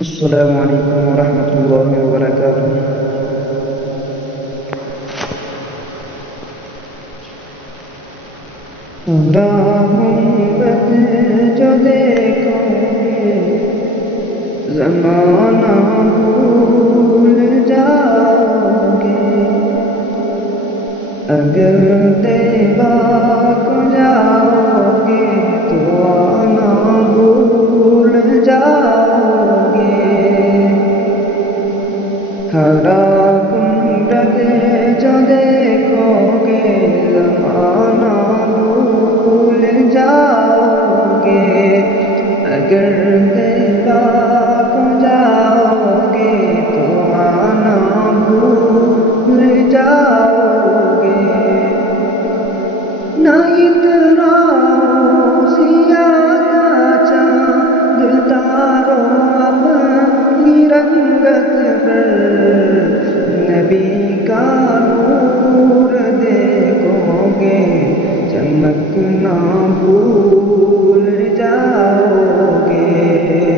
السلام علیکم ورحمۃ اللہ وبرکاتہ۔ گنبد جو دیکھو گے زمانہ بھول جاؤ گے، اگر دیبا کو جاؤ گے تو آنا بھول جاؤ گے۔ ہرا گنبد جو دیکھو گے زمانہ بھول جاؤ گے، اگر دیبا کو جاؤ گے تو آنا بھول جاؤ گے۔ نہ اتراؤ سیاہ چاند تارو اپنی رنگت پر، نبی کا نور دیکھو گے چمکنا بھول جاؤ گے۔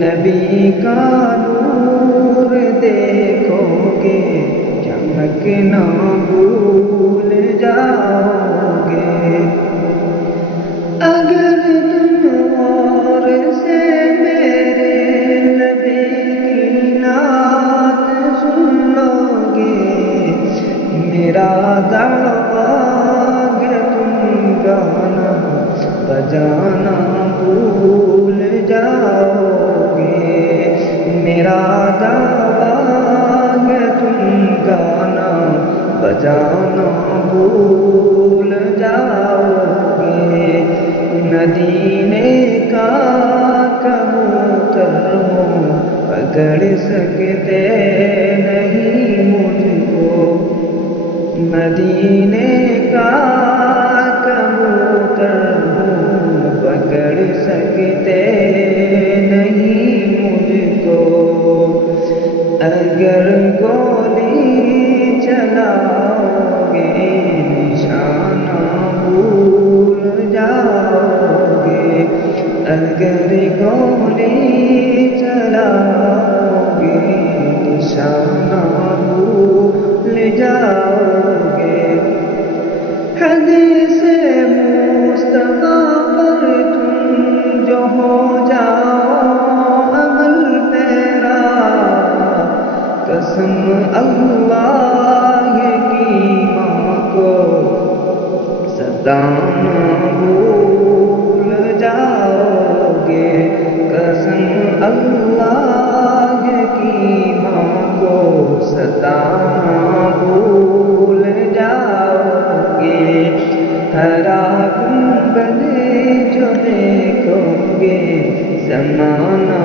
نبی کا نور دیکھو گے چمکنا بھول جاؤ گے۔ اگر تم اور سے میرے نبی کی نعت سن لو گے، میرا دعویٰ کہ تم گانا بجانا بھول جاؤ گے، میرا دعویٰ کہ تم گانا بجانا بھول جاؤ گے۔ مدینے کا کبوتر ہوں پکڑ سکتے نہیں مجھ کو، مدینے کا کبوتر ہوں پکڑ سکتے نہیں مجھ کو۔ اگر گولی چلاؤ گے نشانہ بھول جاؤ گے، اگر گولی چلاؤ گے نشانہ بھول جاؤ گے۔ حدیث مصطفیٰ پر تم جو ہو جاؤ عمل پیرا، قسم اللہ کی ماں کو ستانا بھول جاؤ گے، قسم اللہ کی ماں کو ستانا بھول جاؤ گے۔ ہرا گنبد جو دیکھو گے زمانہ